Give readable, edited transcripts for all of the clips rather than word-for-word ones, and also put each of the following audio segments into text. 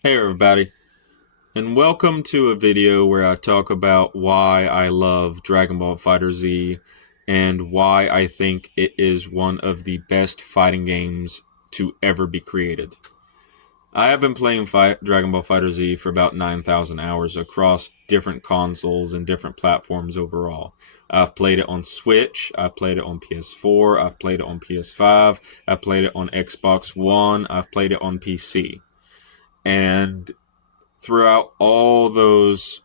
Hey everybody, and welcome to a video where I talk about why I love Dragon Ball FighterZ and why I think it is one of the best fighting games to ever be created. I have been playing Dragon Ball FighterZ for about 9,000 hours across different consoles and different platforms overall. I've played it on Switch, I've played it on PS4, I've played it on PS5, I've played it on Xbox One, I've played it on PC. And throughout all those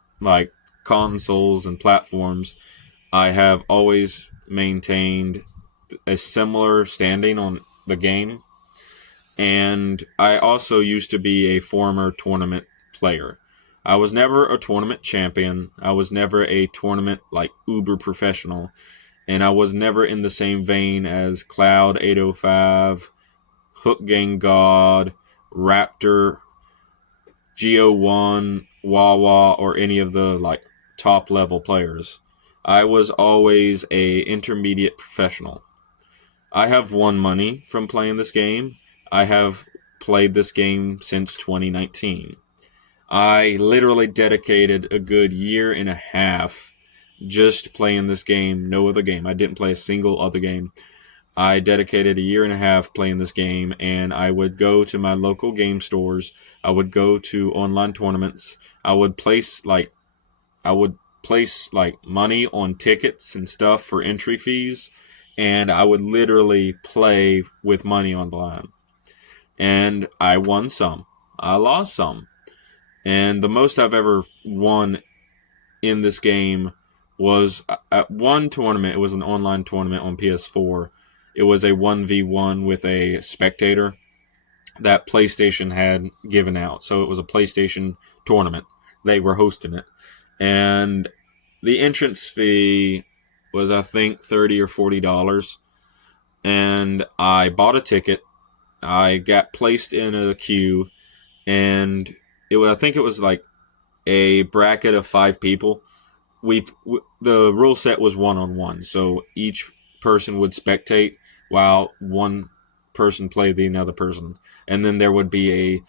consoles and platforms, I have always maintained a similar standing on the game. And I also used to be a former tournament player. I was never a tournament champion. I was never a tournament uber professional. And I was never in the same vein as Cloud 805, Hook Gang God, Raptor, Geo1, Wawa, or any of the top level players. I was always a intermediate professional. I have won money from playing this game. I have played this game since 2019. I literally dedicated a good year and a half just playing this game, no other game. I didn't play a single other game. I dedicated a year and a half playing this game, and I would go to my local game stores. I would go to online tournaments. I would place money on tickets and stuff for entry fees, and I would literally play with money on the line. And I won some. I lost some. And the most I've ever won in this game was at one tournament. It was an online tournament on PS4. It was a 1v1 with a spectator that PlayStation had given out. So it was a PlayStation tournament. They were hosting it. And the entrance fee was, I think, $30 or $40. And I bought a ticket. I got placed in a queue. And I think it was like a bracket of 5 people. The rule set was 1-on-1, so each person would spectate while one person played the another person, and then there would be a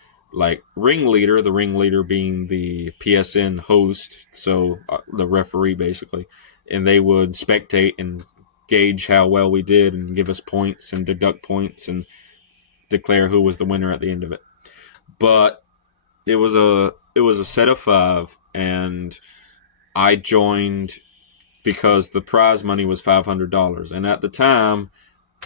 ringleader. The ringleader being the PSN host, so the referee basically, and they would spectate and gauge how well we did and give us points and deduct points and declare who was the winner at the end of it. But it was a set of 5, and I joined because the prize money was $500. And at the time,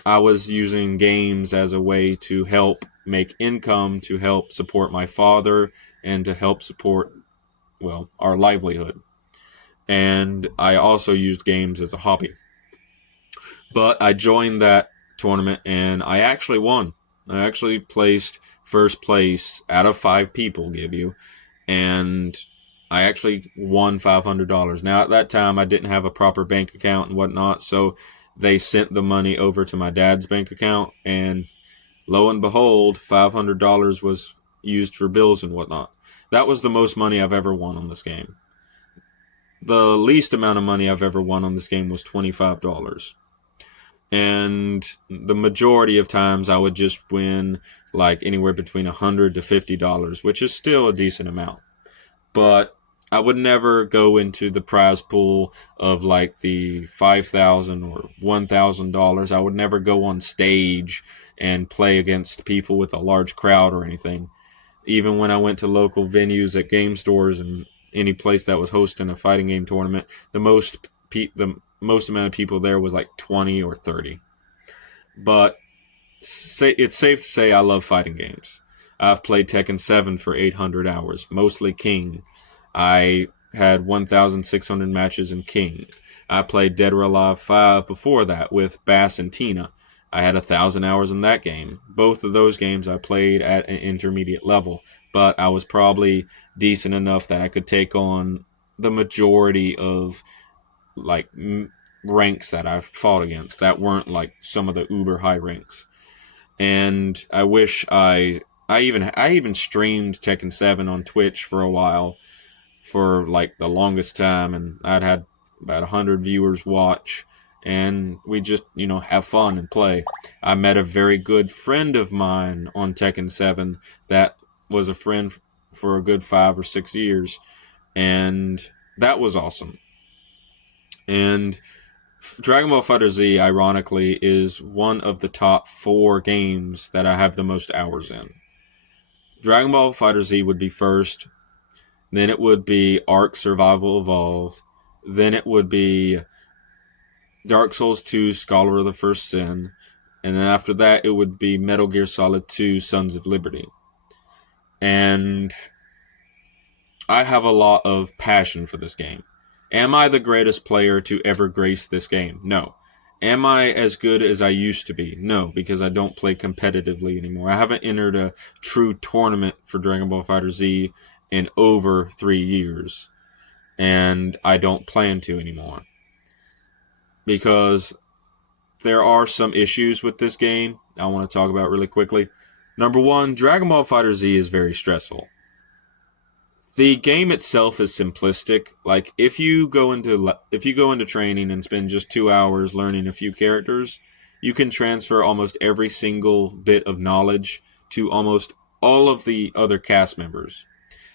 I was using games as a way to help make income, to help support my father, and to help support, well, our livelihood. And I also used games as a hobby. But I joined that tournament and I actually won. I actually placed first place out of 5 people, give you. And I actually won $500. Now, at that time, I didn't have a proper bank account and whatnot, so they sent the money over to my dad's bank account, and lo and behold, $500 was used for bills and whatnot. That was the most money I've ever won on this game. The least amount of money I've ever won on this game was $25. And the majority of times I would just win anywhere between $100 to $50, which is still a decent amount. But I would never go into the prize pool of the $5,000 or $1,000. I would never go on stage and play against people with a large crowd or anything. Even when I went to local venues at game stores and any place that was hosting a fighting game tournament, the most amount of people there was 20 or 30. But it's safe to say I love fighting games. I've played Tekken 7 for 800 hours, mostly King. I had 1,600 matches in King. I played Dead or Alive 5 before that with Bass and Tina. I had 1,000 hours in that game. Both of those games I played at an intermediate level, but I was probably decent enough that I could take on the majority of ranks that I fought against that weren't some of the uber high ranks. And I wish I even streamed Tekken 7 on Twitch for a while, for the longest time, and I'd had about 100 viewers watch, and we just have fun and play. I met a very good friend of mine on Tekken 7 that was a friend for a good 5 or 6 years, and that was awesome. And Dragon Ball FighterZ, ironically, is one of the top 4 games that I have the most hours in. Dragon Ball FighterZ would be first, then it would be Ark Survival Evolved, then it would be Dark Souls 2 Scholar of the First Sin, and then after that it would be Metal Gear Solid 2 Sons of Liberty. And I have a lot of passion for this game. Am I the greatest player to ever grace this game? No. Am I as good as I used to be? No, because I don't play competitively anymore. I haven't entered a true tournament for Dragon Ball FighterZ in over 3 years. And I don't plan to anymore. Because there are some issues with this game I want to talk about really quickly. Number one, Dragon Ball FighterZ is very stressful. The game itself is simplistic. Like if you go into training and spend just 2 hours learning a few characters, you can transfer almost every single bit of knowledge to almost all of the other cast members.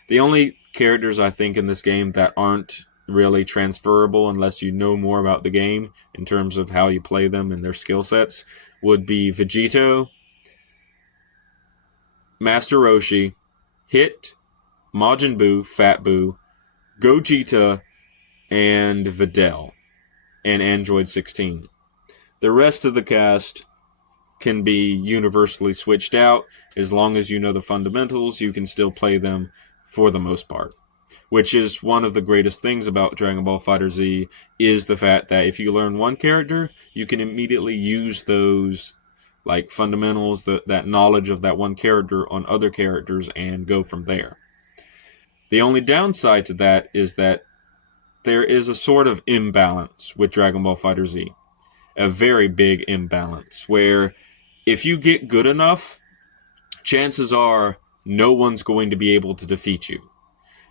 The only characters I think in this game that aren't really transferable unless you know more about the game in terms of how you play them and their skill sets would be Vegito, Master Roshi, Hit, Majin Buu, Fat Buu, Gogeta, and Videl, and Android 16. The rest of the cast can be universally switched out. As long as you know the fundamentals, you can still play them for the most part. Which is one of the greatest things about Dragon Ball FighterZ, is the fact that if you learn one character, you can immediately use those like fundamentals, that knowledge of that one character on other characters and go from there. The only downside to that is that there is a sort of imbalance with Dragon Ball FighterZ. A very big imbalance, where if you get good enough, chances are no one's going to be able to defeat you.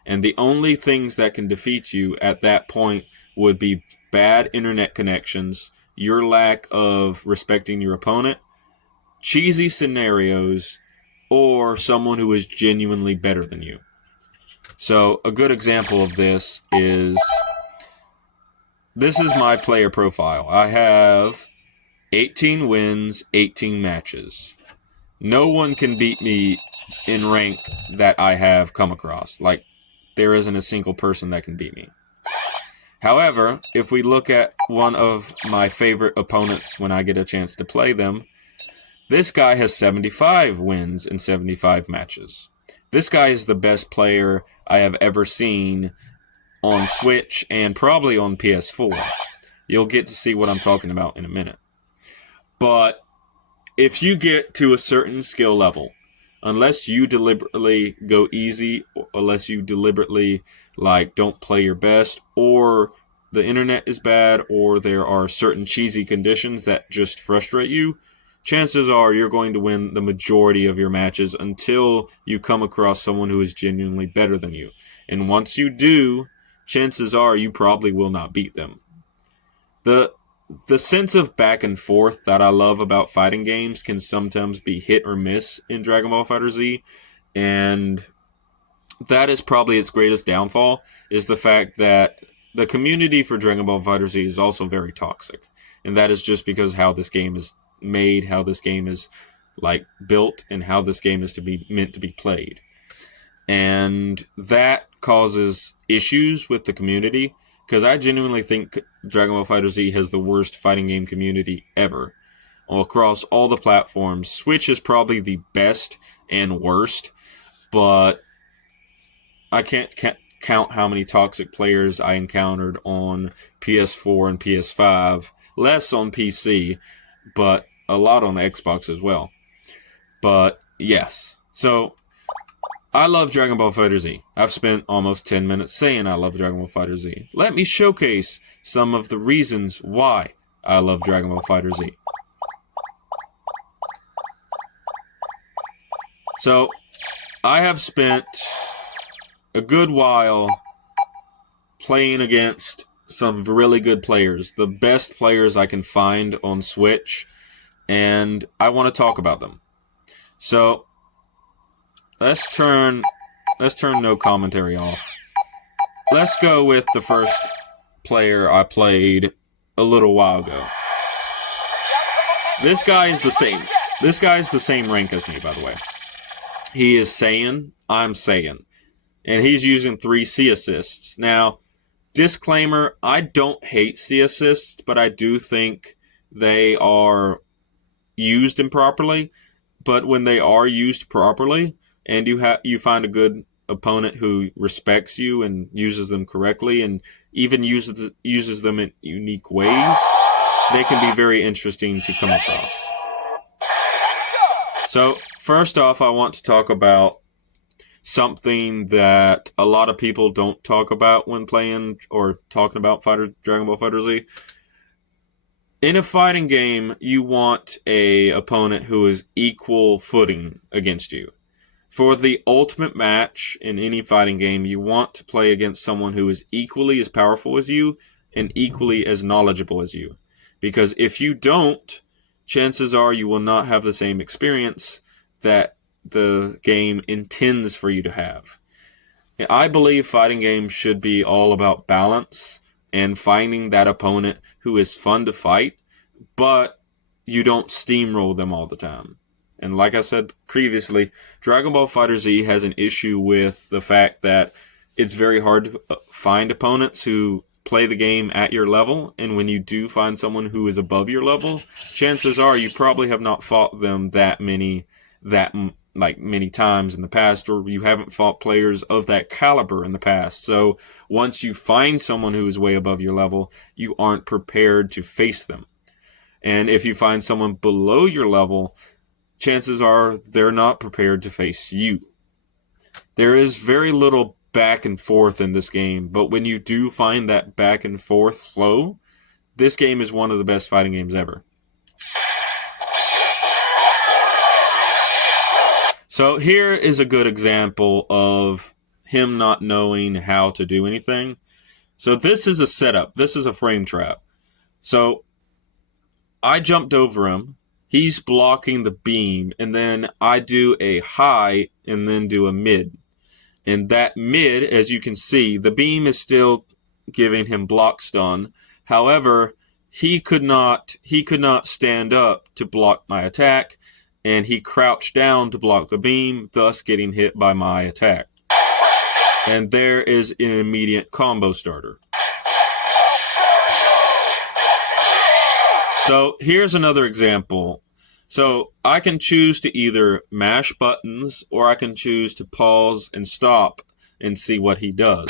And the only things that can defeat you at that point would be bad internet connections, your lack of respecting your opponent, cheesy scenarios, or someone who is genuinely better than you. So a good example of this is my player profile. I have 18 wins, 18 matches. No one can beat me in rank that I have come across. Like, there isn't a single person that can beat me. However, if we look at one of my favorite opponents when I get a chance to play them, this guy has 75 wins in 75 matches. This guy is the best player I have ever seen on Switch and probably on PS4. You'll get to see what I'm talking about in a minute. But if you get to a certain skill level, unless you deliberately go easy, unless you deliberately don't play your best, or the internet is bad, or there are certain cheesy conditions that just frustrate you, chances are you're going to win the majority of your matches until you come across someone who is genuinely better than you. And once you do, chances are you probably will not beat them. The sense of back and forth that I love about fighting games can sometimes be hit or miss in Dragon Ball FighterZ, and that is probably its greatest downfall, is the fact that the community for Dragon Ball FighterZ is also very toxic. And that is just because how this game is made, how this game is built, and how this game is meant to be played. And that causes issues with the community, because I genuinely think Dragon Ball FighterZ has the worst fighting game community ever. Across all the platforms, Switch is probably the best and worst, but I can't count how many toxic players I encountered on PS4 and PS5, less on PC, but a lot on Xbox as well. But yes, so I love Dragon Ball FighterZ. I've spent almost 10 minutes saying I love Dragon Ball FighterZ. Let me showcase some of the reasons why I love Dragon Ball FighterZ. So, I have spent a good while playing against some really good players, the best players I can find on Switch, and I want to talk about them. So, let's turn let's turn no commentary off. Let's go with the first player I played a little while ago. This guy is the same. This guy's the same rank as me, by the way. He is Saiyan. I'm Saiyan. And he's using 3 C assists. Now, disclaimer, I don't hate C assists, but I do think they are used improperly. But when they are used properly, and you find a good opponent who respects you and uses them correctly, and even uses them in unique ways, they can be very interesting to come across. So, first off, I want to talk about something that a lot of people don't talk about when playing or talking about Dragon Ball FighterZ. In a fighting game, you want a opponent who is equal footing against you. For the ultimate match in any fighting game, you want to play against someone who is equally as powerful as you and equally as knowledgeable as you. Because if you don't, chances are you will not have the same experience that the game intends for you to have. I believe fighting games should be all about balance and finding that opponent who is fun to fight, but you don't steamroll them all the time. And like I said previously, Dragon Ball FighterZ has an issue with the fact that it's very hard to find opponents who play the game at your level, and when you do find someone who is above your level, chances are you probably have not fought them many times in the past, or you haven't fought players of that caliber in the past. So once you find someone who is way above your level, you aren't prepared to face them. And if you find someone below your level, chances are they're not prepared to face you. There is very little back and forth in this game, but when you do find that back and forth flow, this game is one of the best fighting games ever. So here is a good example of him not knowing how to do anything. So this is a setup. This is a frame trap. So I jumped over him. He's blocking the beam, and then I do a high and then do a mid. And that mid, as you can see, the beam is still giving him block stun. However, he could not stand up to block my attack, and he crouched down to block the beam, thus getting hit by my attack. And there is an immediate combo starter. So here's another example. So I can choose to either mash buttons, or I can choose to pause and stop and see what he does.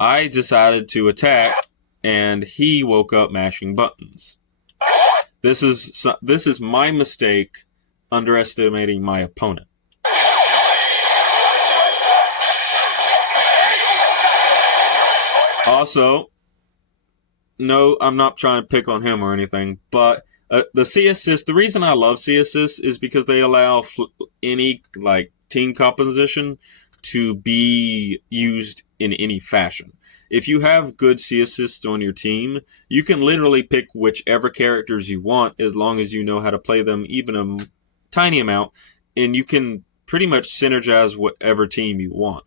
I decided to attack, and he woke up mashing buttons. This is my mistake, underestimating my opponent. Also, no, I'm not trying to pick on him or anything, but the C assist, the reason I love C assist is because they allow any team composition to be used in any fashion. If you have good C assists on your team, you can literally pick whichever characters you want as long as you know how to play them even a tiny amount, and you can pretty much synergize whatever team you want.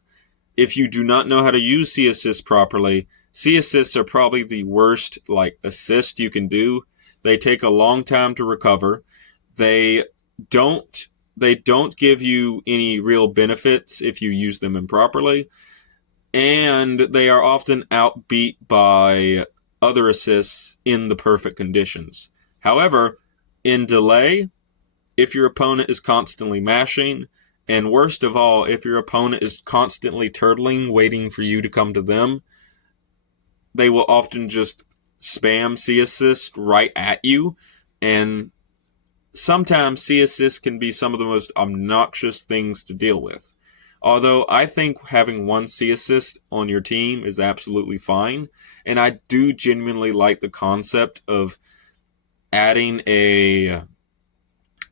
If you do not know how to use C assists properly, C assists are probably the worst assist you can do. They take a long time to recover. They don't give you any real benefits if you use them improperly. And they are often outbeat by other assists in the perfect conditions. However, in delay, if your opponent is constantly mashing, and worst of all, if your opponent is constantly turtling, waiting for you to come to them, they will often just spam C assist right at you, and sometimes C assist can be some of the most obnoxious things to deal with. Although I think having one C assist on your team is absolutely fine, and I do genuinely like the concept of adding a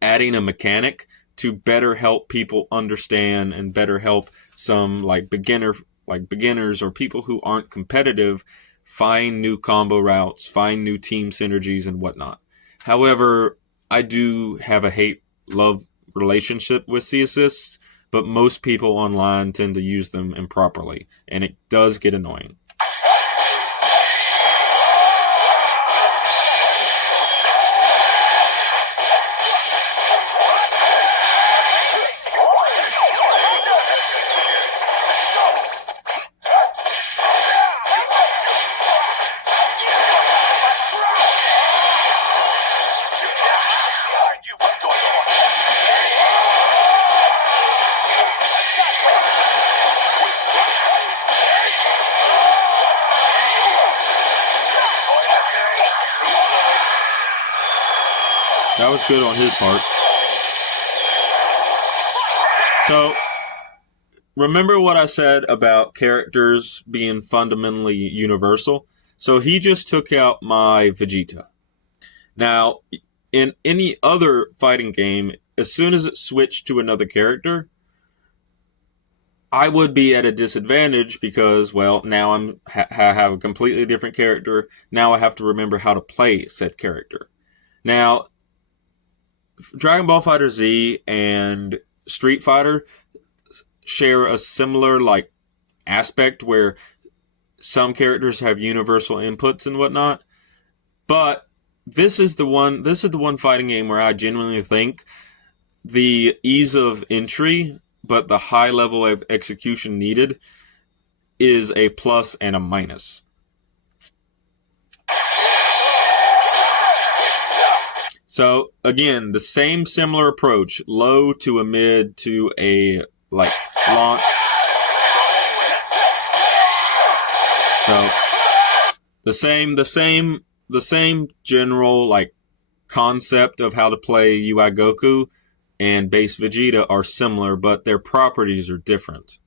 mechanic to better help people understand and better help some beginners or people who aren't competitive find new combo routes, find new team synergies and whatnot. However, I do have a hate-love relationship with C assists but most people online tend to use them improperly, and it does get annoying. That was good on his part. So, remember what I said about characters being fundamentally universal? So he just took out my Vegeta. Now, in any other fighting game, as soon as it switched to another character, I would be at a disadvantage because, well, now I have a completely different character. Now I have to remember how to play said character. Now, Dragon Ball FighterZ and Street Fighter share a similar aspect where some characters have universal inputs and whatnot, but this is the one fighting game where I genuinely think the ease of entry but the high level of execution needed is a plus and a minus. So again, the same similar approach, low to a mid to a launch. So the same general concept of how to play UI Goku and base Vegeta are similar, but their properties are different.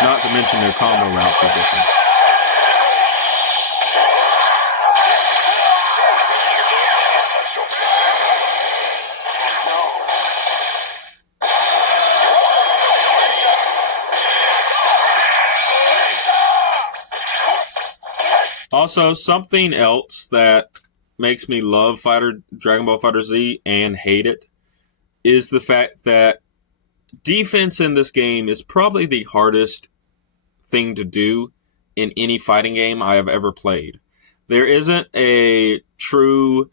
Not to mention their combo routes are different. Also, something else that makes me love Dragon Ball FighterZ and hate it is the fact that defense in this game is probably the hardest thing to do in any fighting game I have ever played. There isn't a true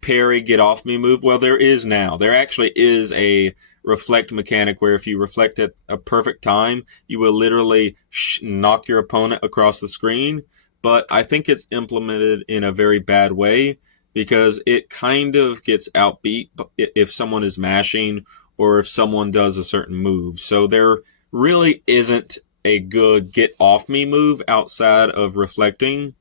parry get off me move. Well, there is now. There actually is a reflect mechanic where if you reflect at a perfect time, you will literally knock your opponent across the screen. But I think it's implemented in a very bad way because it kind of gets outbeat if someone is mashing or if someone does a certain move. So there really isn't a good get off me move outside of reflecting.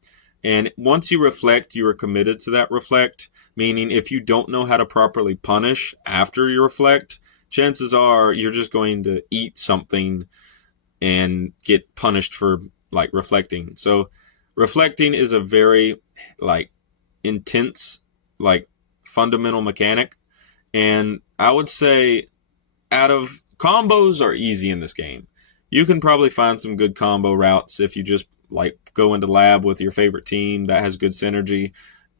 And once you reflect, you are committed to that reflect, meaning if you don't know how to properly punish after you reflect, chances are you're just going to eat something and get punished for reflecting. So reflecting is a very intense fundamental mechanic, and I would say out of combos are easy in this game. You can probably find some good combo routes if you just go into lab with your favorite team that has good synergy,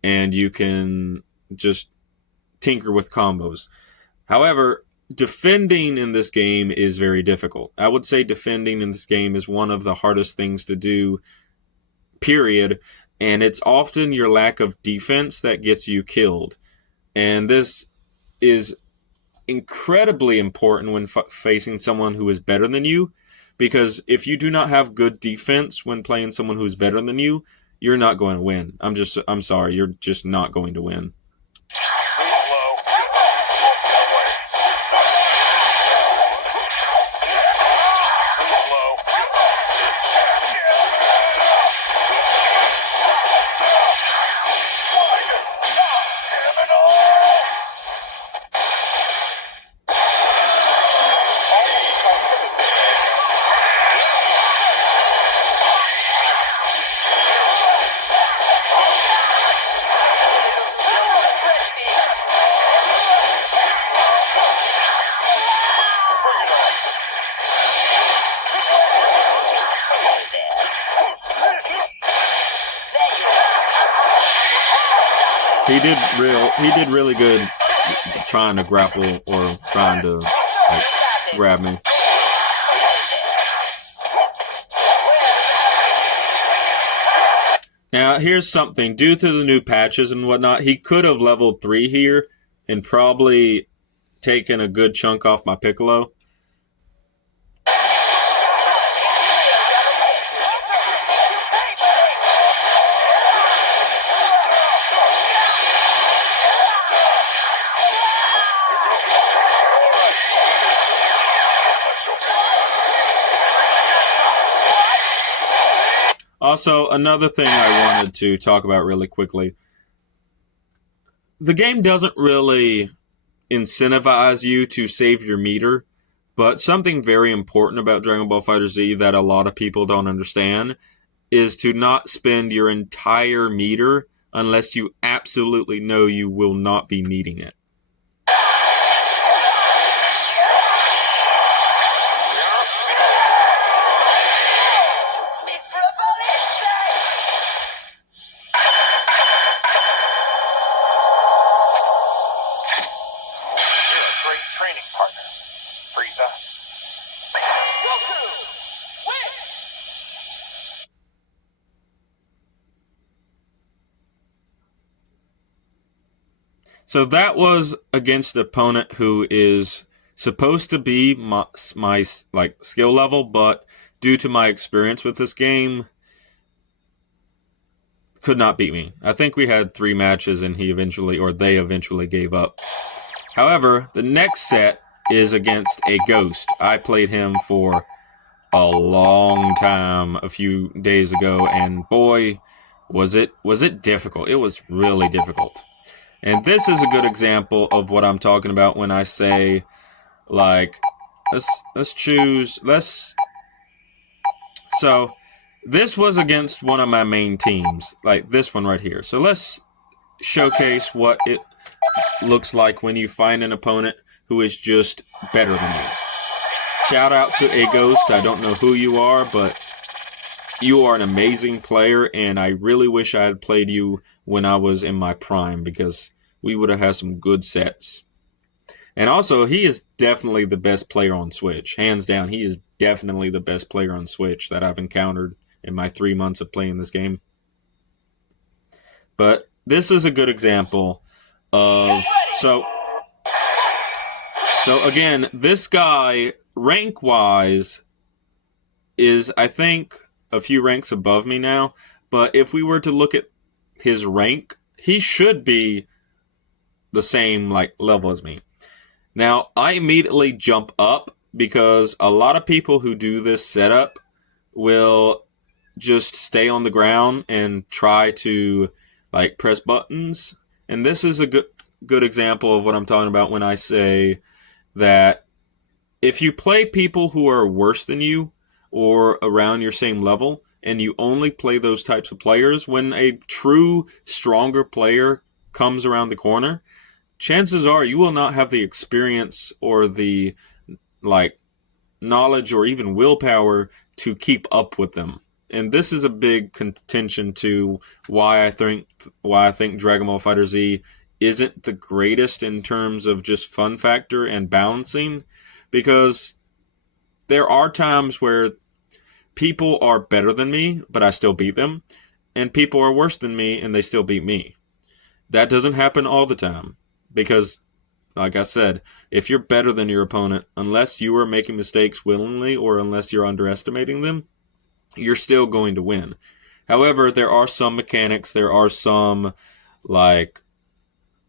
and you can just tinker with combos. However, defending in this game is very difficult. I would say defending in this game is one of the hardest things to do, period. And it's often your lack of defense that gets you killed. And this is incredibly important when facing someone who is better than you, because if you do not have good defense when playing someone who's better than you, you're not going to win. I'm sorry, you're just not going to win. He did really good trying to grapple or trying to like grab me. Now, here's something. Due to the new patches and whatnot, he could have leveled 3 here and probably taken a good chunk off my Piccolo. Also, another thing I wanted to talk about really quickly. The game doesn't really incentivize you to save your meter, but something very important about Dragon Ball FighterZ that a lot of people don't understand is to not spend your entire meter unless you absolutely know you will not be needing it. Training partner, Frieza. Goku, win! So that was against an opponent who is supposed to be my like skill level, but due to my experience with this game, could not beat me. I think we had 3 matches and they eventually gave up. However, the next set is against a Ghost. I played him for a long time a few days ago, and boy, was it difficult. It was really difficult. And this is a good example of what I'm talking about when I say, like, so this was against one of my main teams, like this one right here. So let's showcase what it looks like when you find an opponent who is just better than you. Shout out to a Ghost. I don't know who you are, but you are an amazing player, and I really wish I had played you when I was in my prime, because we would have had some good sets. And also, he is definitely the best player on Switch. Hands down, he is definitely the best player on Switch that I've encountered in my 3 months of playing this game. But this is a good example of... So again, this guy, rank-wise, is, I think, a few ranks above me now. But if we were to look at his rank, he should be the same like level as me. Now, I immediately jump up because a lot of people who do this setup will just stay on the ground and try to like press buttons. And this is a good example of what I'm talking about when I say that if you play people who are worse than you or around your same level, and you only play those types of players, when a true stronger player comes around the corner, chances are you will not have the experience or the like knowledge or even willpower to keep up with them. And this is a big contention to why I think Dragon Ball FighterZ isn't the greatest in terms of just fun factor and balancing, because there are times where people are better than me, but I still beat them, and people are worse than me, and they still beat me. That doesn't happen all the time, because, like I said, if you're better than your opponent, unless you are making mistakes willingly or unless you're underestimating them, you're still going to win. However, there are some mechanics, there are some, like,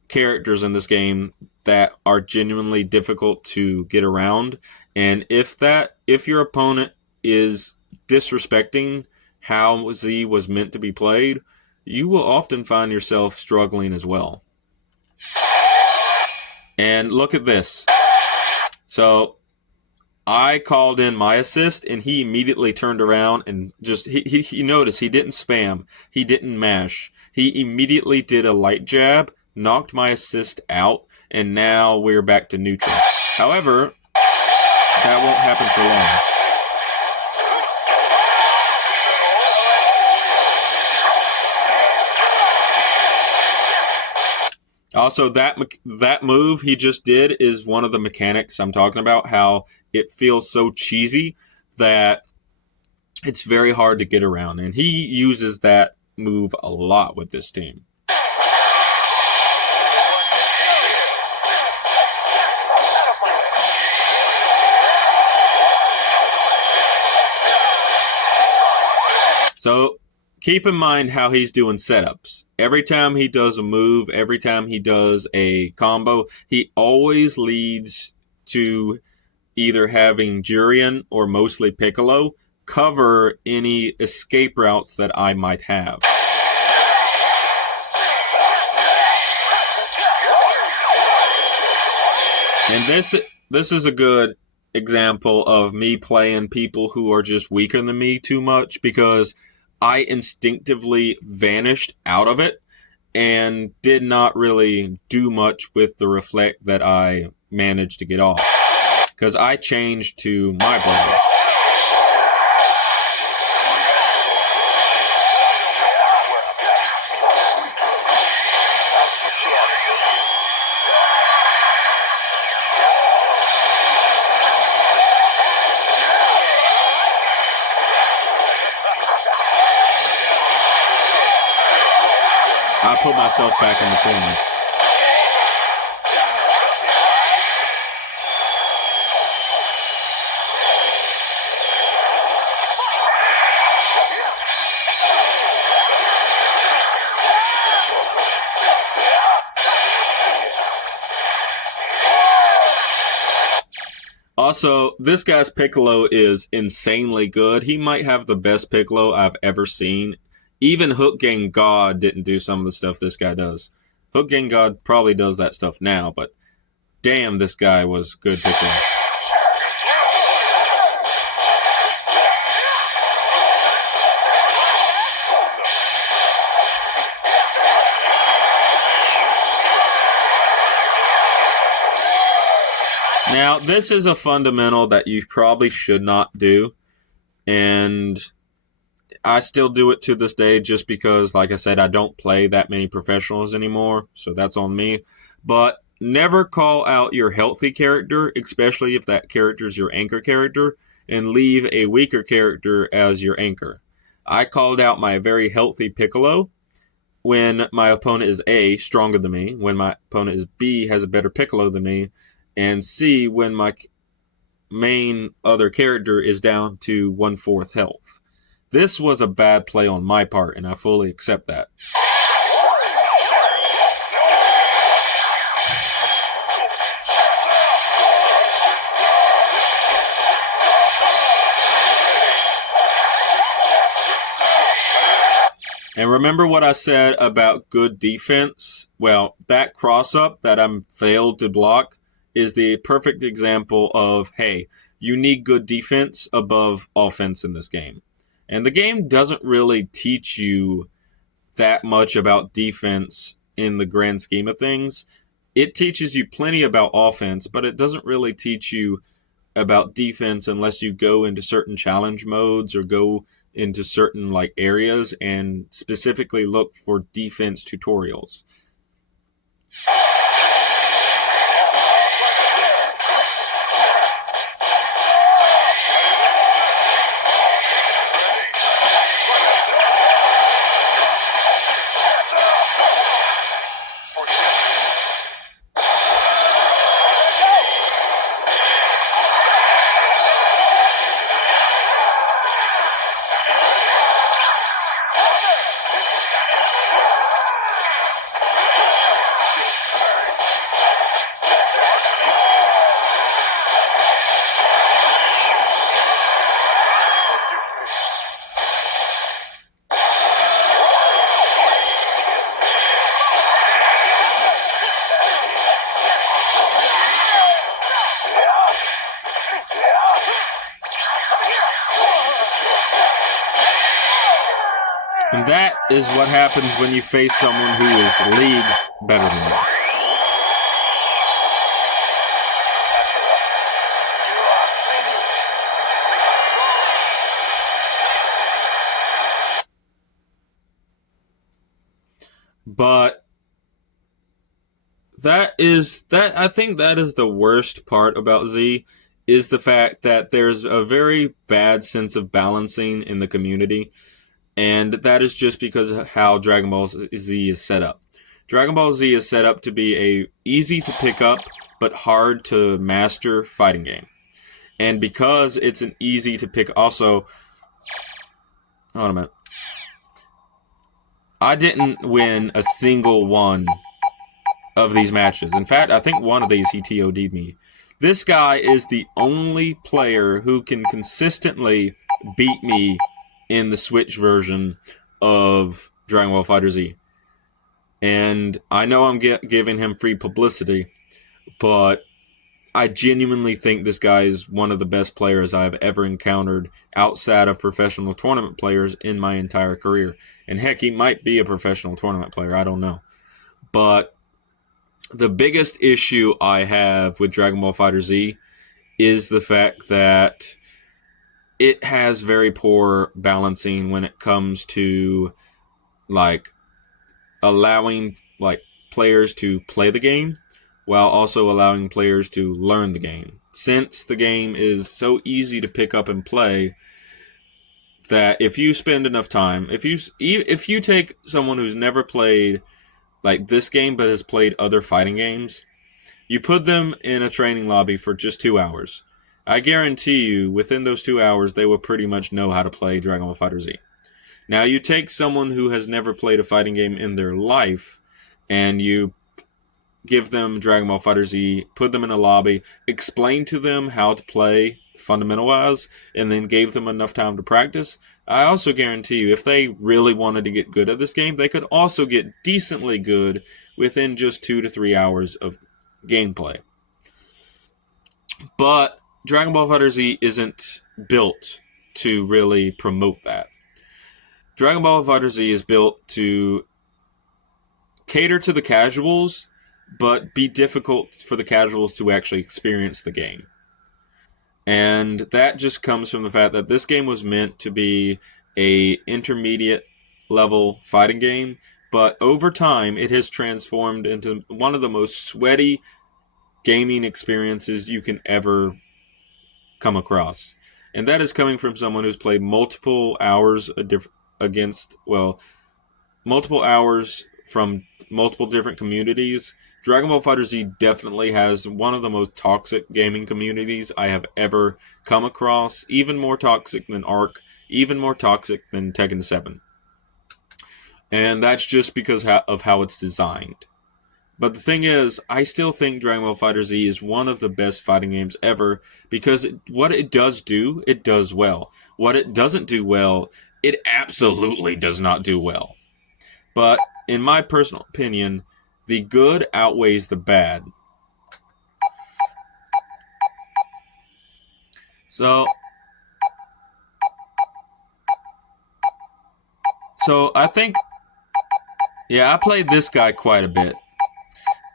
characters in this game that are genuinely difficult to get around, and if your opponent is disrespecting how Z was meant to be played, you will often find yourself struggling as well. And look at this. So I called in my assist, and he immediately turned around and just he noticed he didn't spam, he didn't mash, he immediately did a light jab, knocked my assist out, and now we're back to neutral. However, that won't happen for long. Also, that move he just did is one of the mechanics I'm talking about. How it feels so cheesy that it's very hard to get around, and he uses that move a lot with this team. So keep in mind how he's doing setups. Every time he does a move, every time he does a combo, he always leads to either having Jurian or mostly Piccolo cover any escape routes that I might have. And this is a good example of me playing people who are just weaker than me too much, because I instinctively vanished out of it and did not really do much with the reflect that I managed to get off, because I changed to my brother. I put myself back in the corner. Also, this guy's Piccolo is insanely good. He might have the best Piccolo I've ever seen. Even Hook Gang God didn't do some of the stuff this guy does. Hook Gang God probably does that stuff now, but damn, this guy was good Piccolo. Now, this is a fundamental that you probably should not do, and I still do it to this day just because, like I said, I don't play that many professionals anymore, so that's on me. But never call out your healthy character, especially if that character is your anchor character, and leave a weaker character as your anchor. I called out my very healthy Piccolo when my opponent is A, stronger than me, when my opponent is B, has a better Piccolo than me, and C, when my main other character is down to 1/4 health. This was a bad play on my part, and I fully accept that. And remember what I said about good defense? Well, that cross-up that I'm failed to block is the perfect example of, hey, you need good defense above offense in this game. And the game doesn't really teach you that much about defense in the grand scheme of things. It teaches you plenty about offense, but it doesn't really teach you about defense unless you go into certain challenge modes or go into certain like areas and specifically look for defense tutorials. And that is what happens when you face someone who is leagues better than you. But I think that is the worst part about Z is the fact that there's a very bad sense of balancing in the community, and that is just because of how Dragon Ball Z is set up. Dragon Ball Z is set up to be a easy to pick up but hard to master fighting game. And because it's an easy to pick also, hold on a minute. I didn't win a single one of these matches. In fact, I think one of these he TOD'd me. This guy is the only player who can consistently beat me in the Switch version of Dragon Ball FighterZ. And I know I'm giving him free publicity, but I genuinely think this guy is one of the best players I've ever encountered outside of professional tournament players in my entire career. And heck, he might be a professional tournament player. I don't know. But the biggest issue I have with Dragon Ball FighterZ is the fact that it has very poor balancing when it comes to like allowing like players to play the game while also allowing players to learn the game. Since the game is so easy to pick up and play that if you spend enough time, if you take someone who's never played like this game but has played other fighting games, you put them in a training lobby for just 2 hours. I guarantee you, within those 2 hours, they will pretty much know how to play Dragon Ball FighterZ. Now, you take someone who has never played a fighting game in their life, and you give them Dragon Ball FighterZ, put them in a lobby, explain to them how to play fundamental-wise, and then gave them enough time to practice. I also guarantee you, if they really wanted to get good at this game, they could also get decently good within just 2 to 3 hours of gameplay. But Dragon Ball FighterZ isn't built to really promote that. Dragon Ball FighterZ is built to cater to the casuals, but be difficult for the casuals to actually experience the game. And that just comes from the fact that this game was meant to be a intermediate level fighting game, but over time it has transformed into one of the most sweaty gaming experiences you can ever come across. And that is coming from someone who's played multiple hours multiple hours from multiple different communities. Dragon Ball FighterZ definitely has one of the most toxic gaming communities I have ever come across. Even more toxic than Arc, even more toxic than Tekken 7. And that's just because of how it's designed. But the thing is, I still think Dragon Ball FighterZ is one of the best fighting games ever because what it does do, it does well. What it doesn't do well, it absolutely does not do well. But in my personal opinion, the good outweighs the bad. So I think, yeah, I played this guy quite a bit.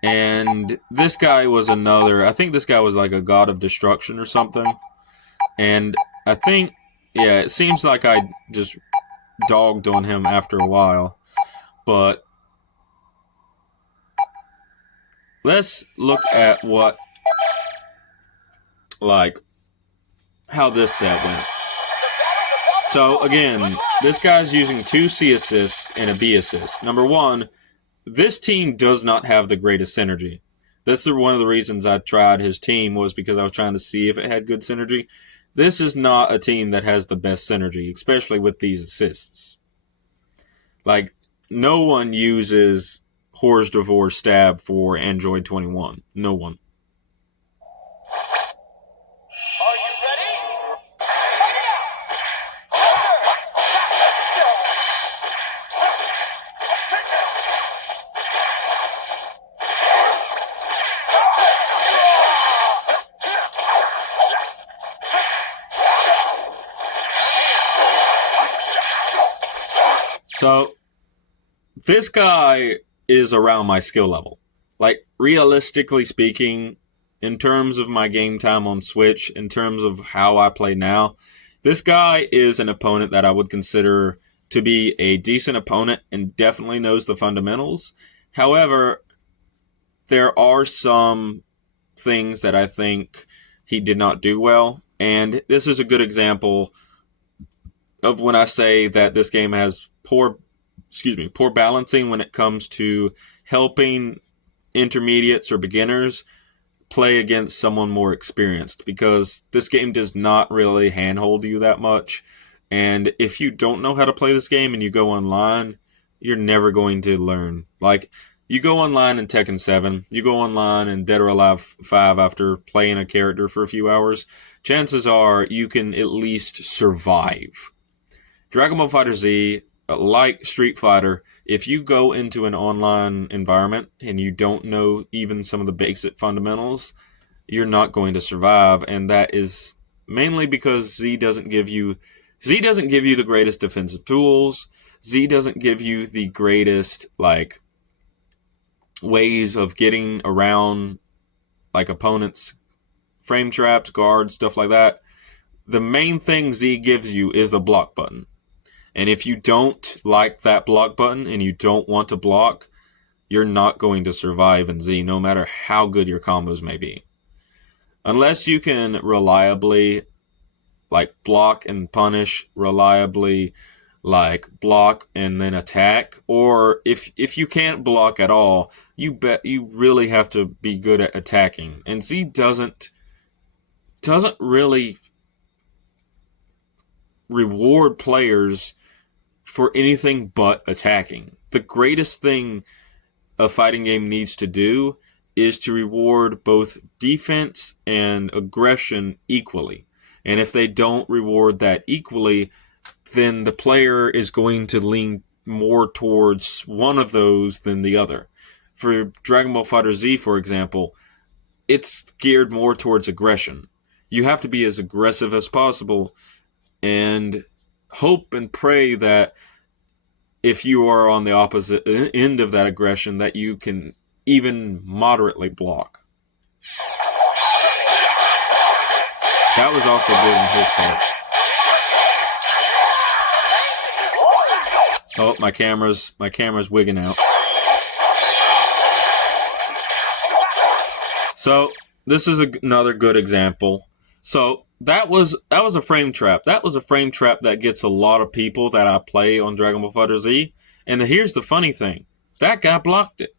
And this guy was I think this guy was like a god of destruction or something. And I think, yeah, it seems like I just dogged on him after a while. But let's look at how this set went. So again, this guy's using 2 C assists and a B assist. Number one, this team does not have the greatest synergy. That's one of the reasons I tried his team was because I was trying to see if it had good synergy. This is not a team that has the best synergy, especially with these assists. Like, no one uses Horror's Divorce Stab for Android 21. No one. Are you ready? So, this guy is around my skill level. Like, realistically speaking, in terms of my game time on Switch, in terms of how I play now, this guy is an opponent that I would consider to be a decent opponent and definitely knows the fundamentals. However, there are some things that I think he did not do well, and this is a good example of when I say that this game has poor balancing when it comes to helping intermediates or beginners play against someone more experienced, because this game does not really handhold you that much. And if you don't know how to play this game and you go online, you're never going to learn. Like, you go online in Tekken 7, you go online in Dead or Alive 5 after playing a character for a few hours, chances are you can at least survive. Dragon Ball FighterZ, like Street Fighter, if you go into an online environment and you don't know even some of the basic fundamentals, you're not going to survive, and that is mainly because Z doesn't give you the greatest defensive tools. Z doesn't give you the greatest ways of getting around opponents' frame traps, guards, stuff like that. The main thing Z gives you is the block button. And if you don't like that block button and you don't want to block, you're not going to survive in Z, no matter how good your combos may be. Unless you can reliably block and punish, reliably block and then attack, or if you can't block at all, you really have to be good at attacking. And Z doesn't really reward players for anything but attacking. The greatest thing a fighting game needs to do is to reward both defense and aggression equally. And if they don't reward that equally, then the player is going to lean more towards one of those than the other. For Dragon Ball FighterZ, for example, it's geared more towards aggression. You have to be as aggressive as possible and hope and pray that if you are on the opposite end of that aggression, that you can even moderately block. That was also good on his part. Oh, my camera's wigging out. So this is another good example. So that was a frame trap. That was a frame trap that gets a lot of people that I play on Dragon Ball FighterZ. And here's the funny thing: that guy blocked it.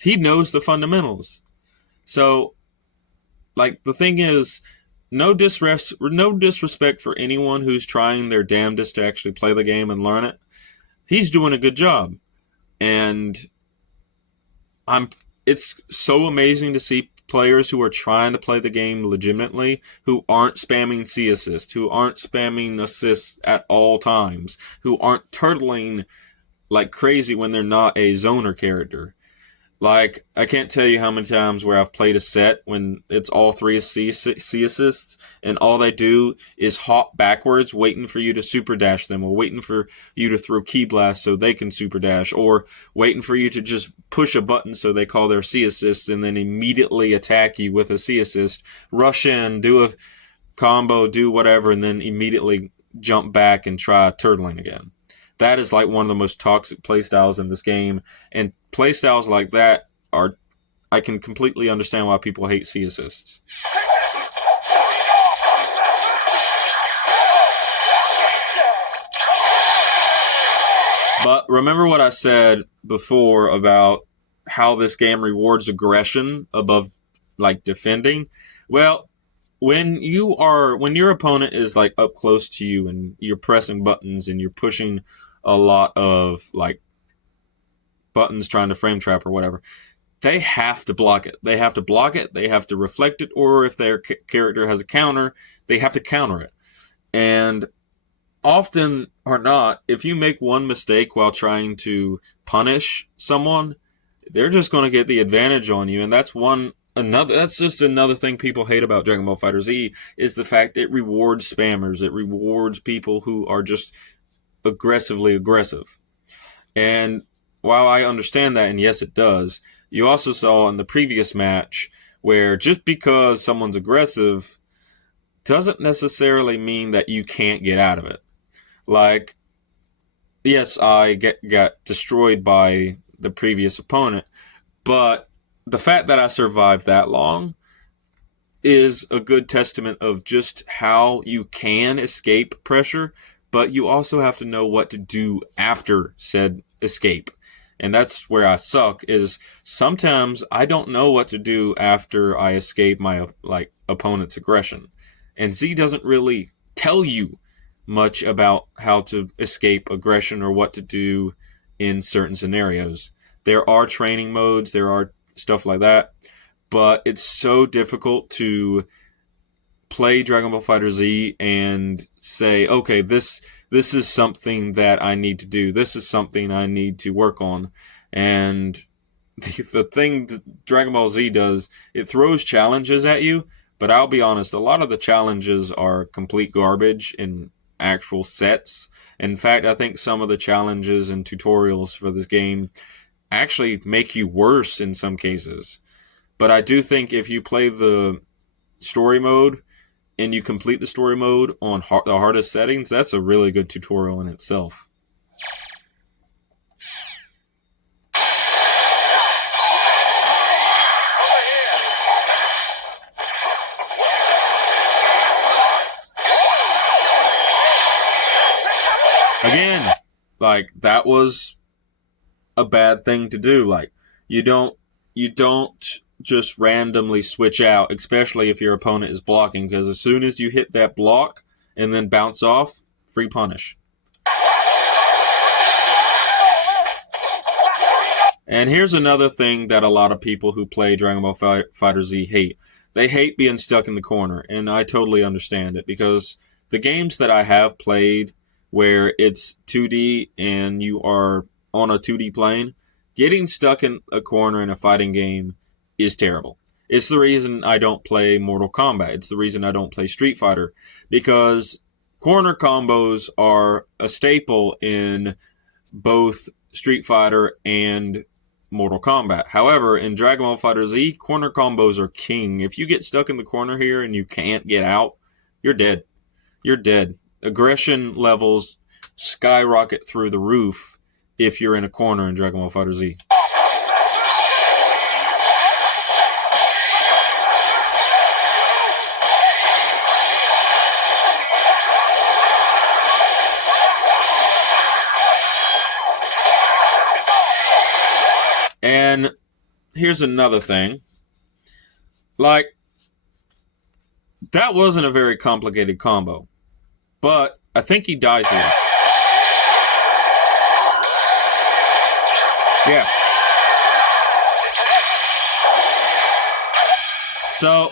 He knows the fundamentals. So, the thing is, no disrespect for anyone who's trying their damnedest to actually play the game and learn it. He's doing a good job, and it's so amazing to see players who are trying to play the game legitimately, who aren't spamming C assist, who aren't spamming assists at all times, who aren't turtling like crazy when they're not a zoner character. I can't tell you how many times where I've played a set when it's all three C assists, and all they do is hop backwards, waiting for you to super dash them, or waiting for you to throw key blast so they can super dash, or waiting for you to just push a button so they call their C assist, and then immediately attack you with a C assist, rush in, do a combo, do whatever, and then immediately jump back and try turtling again. That is one of the most toxic playstyles in this game, and playstyles like that I can completely understand why people hate C assists. But remember what I said before about how this game rewards aggression above defending? Well, when your opponent is up close to you and you're pressing buttons and you're pushing a lot of buttons trying to frame trap or whatever, they have to block it. They have to block it. They have to reflect it, or if their character has a counter, they have to counter it. And often or not, if you make one mistake while trying to punish someone, they're just going to get the advantage on you. And that's just another thing people hate about Dragon Ball FighterZ, is the fact it rewards spammers. It rewards people who are just aggressively aggressive. And while I understand that, and yes, it does, you also saw in the previous match where just because someone's aggressive doesn't necessarily mean that you can't get out of it. Yes, I got destroyed by the previous opponent, but the fact that I survived that long is a good testament of just how you can escape pressure, but you also have to know what to do after said escape. And that's where I suck is sometimes I don't know what to do after I escape my opponent's aggression. And Z doesn't really tell you much about how to escape aggression or what to do in certain scenarios. There are training modes, there are stuff like that, but it's so difficult to play Dragon Ball Fighter Z and say, okay, this is something that I need to do. This is something I need to work on. And the thing that Dragon Ball Z does, it throws challenges at you, but I'll be honest, a lot of the challenges are complete garbage in actual sets. In fact, I think some of the challenges and tutorials for this game actually make you worse in some cases. But I do think if you play the story mode and you complete the story mode on the hardest settings, that's a really good tutorial in itself. Again, that was a bad thing to do. You don't just randomly switch out, especially if your opponent is blocking, because as soon as you hit that block and then bounce off, free punish. And here's another thing that a lot of people who play Dragon Ball Fighter Z hate. They hate being stuck in the corner, and I totally understand it, because the games that I have played where it's 2D and you are on a 2D plane, getting stuck in a corner in a fighting game is terrible. It's the reason I don't play Mortal Kombat. It's the reason I don't play Street Fighter, because corner combos are a staple in both Street Fighter and Mortal Kombat. However, in Dragon Ball Fighter Z, corner combos are king. If you get stuck in the corner here and you can't get out, you're dead. You're dead. Aggression levels skyrocket through the roof if you're in a corner in Dragon Ball Fighter Z. And here's another thing. That wasn't a very complicated combo, but I think he dies here. Yeah. So,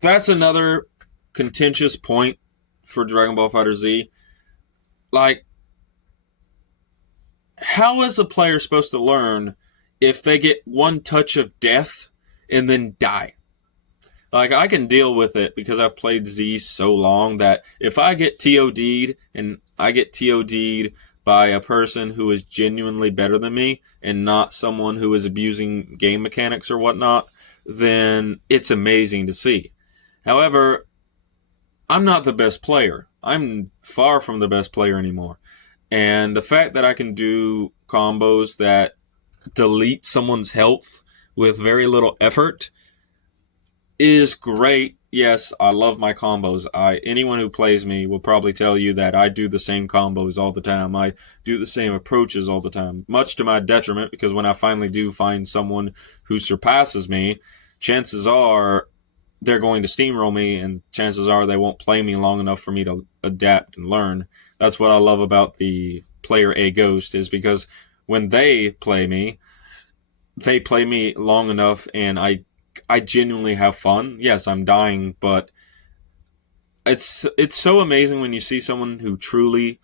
that's another contentious point for Dragon Ball Fighter Z. How is a player supposed to learn if they get one touch of death and then die? I can deal with it because I've played Z so long that if I get TOD'd and I get TOD'd by a person who is genuinely better than me and not someone who is abusing game mechanics or whatnot, then it's amazing to see. However, I'm not the best player. I'm far from the best player anymore. And the fact that I can do combos that delete someone's health with very little effort is great. Yes, I love my combos. Anyone who plays me will probably tell you that I do the same combos all the time. I do the same approaches all the time, much to my detriment, because when I finally do find someone who surpasses me, chances are they're going to steamroll me, and chances are they won't play me long enough for me to adapt and learn. That's what I love about the player A Ghost, is because when they play me long enough, and I genuinely have fun. Yes, I'm dying, but it's so amazing when you see someone who truly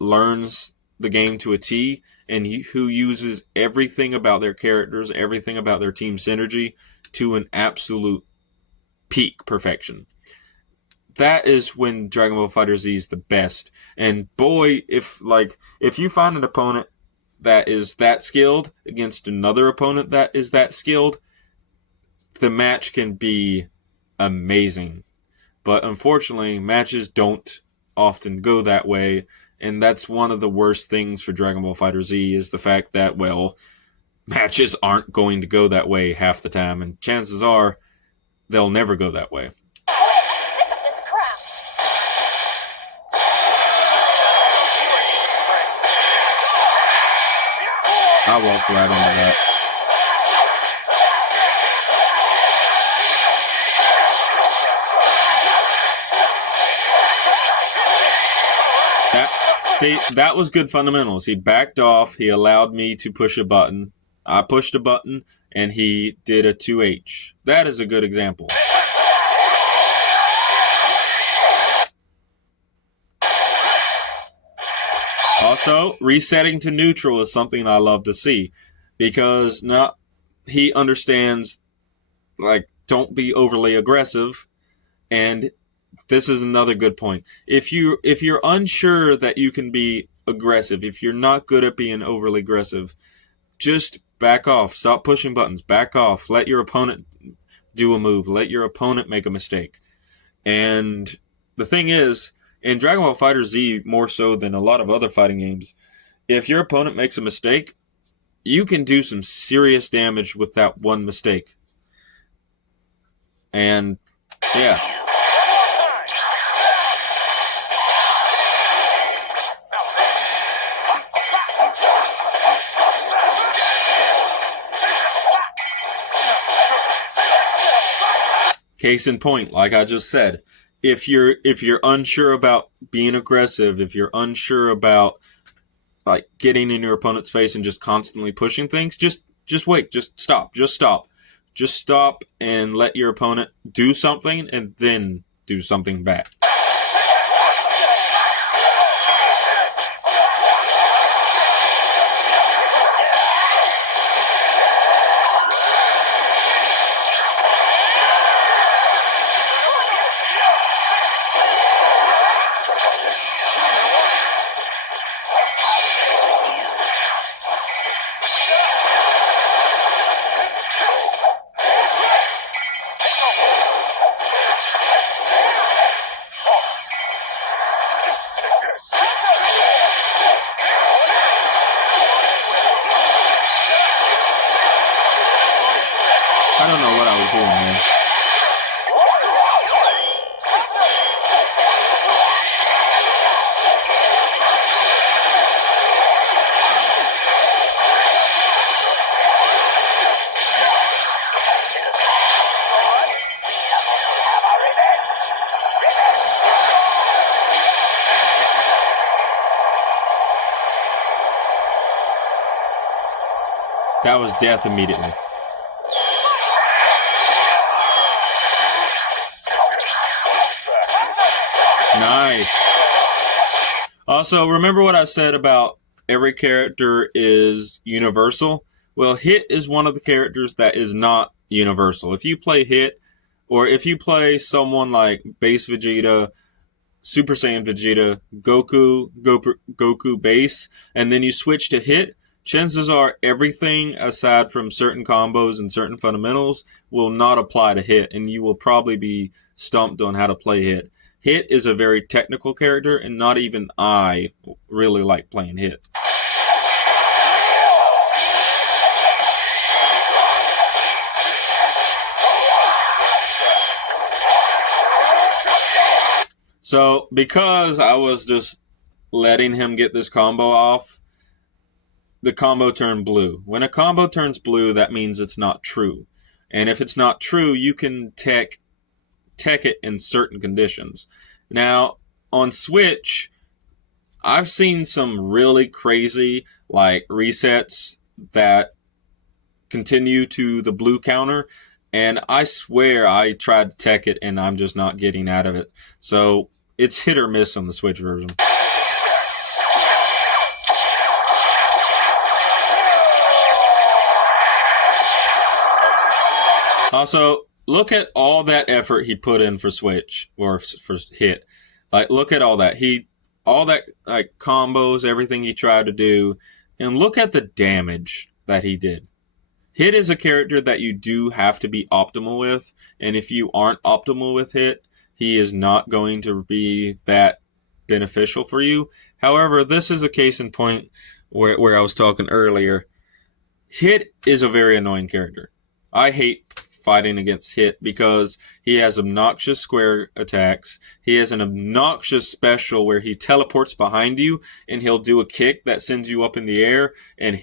learns the game to a T, and who uses everything about their characters, everything about their team synergy to an absolute peak perfection. That is when Dragon Ball Fighter Z is the best. And boy, if you find an opponent that is that skilled against another opponent that is that skilled, the match can be amazing. But unfortunately, matches don't often go that way, and that's one of the worst things for Dragon Ball Fighter Z, is the fact that, well, matches aren't going to go that way half the time, and chances are they'll never go that way. I'm sick of this crap. I walked right into that. That was good fundamentals. He backed off. He allowed me to push a button. I pushed a button, and he did a 2H. That is a good example. Also, resetting to neutral is something I love to see, because he understands, like, don't be overly aggressive, and this is another good point. If you're unsure that you can be aggressive, if you're not good at being overly aggressive, just back off. Stop pushing buttons. Back off. Let your opponent do a move. Let your opponent make a mistake. And the thing is, in Dragon Ball FighterZ, more so than a lot of other fighting games, if your opponent makes a mistake, you can do some serious damage with that one mistake. And yeah. Case in point, like I just said, if you're unsure about being aggressive, if you're unsure about like getting in your opponent's face and just constantly pushing things, just wait, just stop and let your opponent do something and then do something back. I don't know what I was doing, man. That was death immediately. Nice. Also, remember what I said about every character is universal? Well, Hit is one of the characters that is not universal. If you play Hit, or if you play someone like Base Vegeta, Super Saiyan Vegeta, Goku Base, and then you switch to Hit, chances are everything aside from certain combos and certain fundamentals will not apply to Hit, and you will probably be stumped on how to play Hit. Hit is a very technical character, and not even I really like playing Hit. So, because I was just letting him get this combo off, the combo turned blue. When a combo turns blue, that means it's not true. And if it's not true, you can tech it in certain conditions. Now, on Switch, I've seen some really crazy like resets that continue to the blue counter, and I swear I tried to tech it and I'm just not getting out of it. So it's hit or miss on the Switch version. Also, look at all that effort he put in for Switch, or for Hit. Like, look at all that. All that, like, combos, everything he tried to do, and look at the damage that he did. Hit is a character that you do have to be optimal with, and if you aren't optimal with Hit, he is not going to be that beneficial for you. However, this is a case in point where I was talking earlier. Hit is a very annoying character. I hate fighting against Hit because he has obnoxious square attacks. He has an obnoxious special where he teleports behind you and he'll do a kick that sends you up in the air, and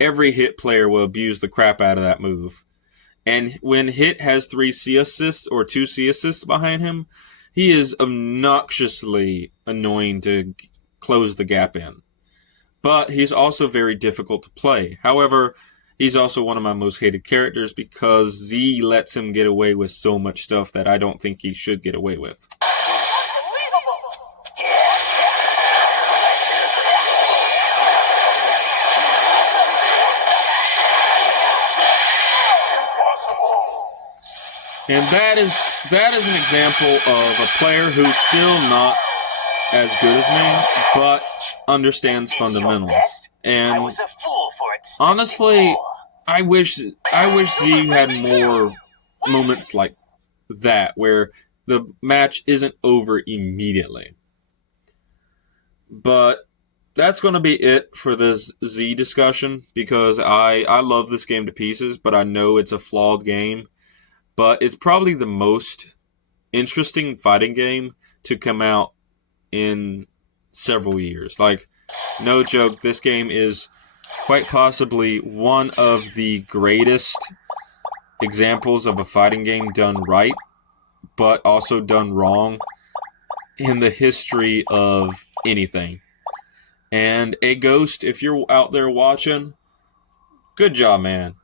every Hit player will abuse the crap out of that move. And when Hit has 3 C assists or 2 C assists behind him, he is obnoxiously annoying to close the gap in. But he's also very difficult to play. However, he's also one of my most hated characters because Z lets him get away with so much stuff that I don't think he should get away with. And that is an example of a player who's still not as good as me, but understands fundamentals. And honestly, I wish Z had more moments like that where the match isn't over immediately. But that's going to be it for this Z discussion because I love this game to pieces, but I know it's a flawed game. But it's probably the most interesting fighting game to come out in several years. Like, no joke, this game is quite possibly one of the greatest examples of a fighting game done right, but also done wrong in the history of anything. And A Ghost, if you're out there watching, good job, man.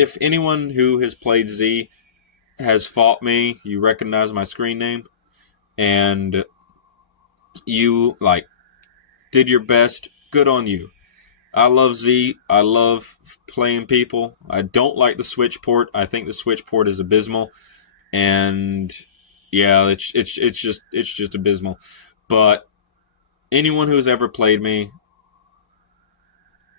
If anyone who has played Z has fought me, you recognize my screen name, and you did your best, good on you. I love Z. I love playing people. I don't like the Switch port. I think the Switch port is abysmal, and yeah, it's just abysmal. But anyone who's ever played me,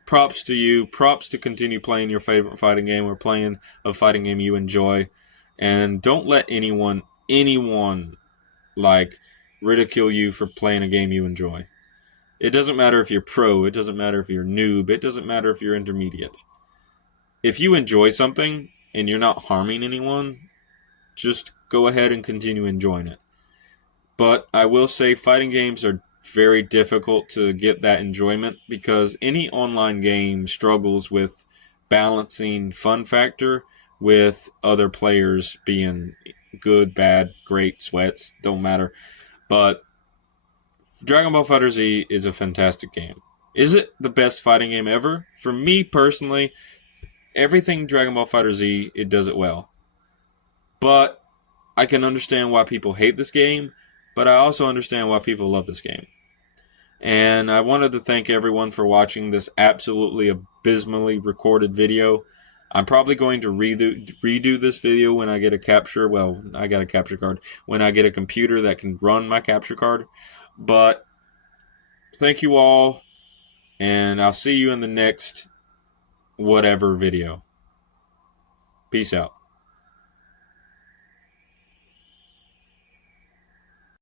props to you. Props to continue playing your favorite fighting game or playing a fighting game you enjoy. And don't let anyone, ridicule you for playing a game you enjoy. It doesn't matter if you're pro. It doesn't matter if you're noob. It doesn't matter if you're intermediate. If you enjoy something and you're not harming anyone, just go ahead and continue enjoying it. But I will say fighting games are very difficult to get that enjoyment because any online game struggles with balancing fun factor with other players being good, bad, great, sweats, don't matter. But Dragon Ball FighterZ is a fantastic game. Is it the best fighting game ever? For me personally, everything Dragon Ball FighterZ, it does it well. But I can understand why people hate this game, but I also understand why people love this game. And I wanted to thank everyone for watching this absolutely abysmally recorded video. I'm probably going to redo this video when I get a capture. Well, I got a capture card. When I get a computer that can run my capture card. But thank you all, and I'll see you in the next whatever video. Peace out.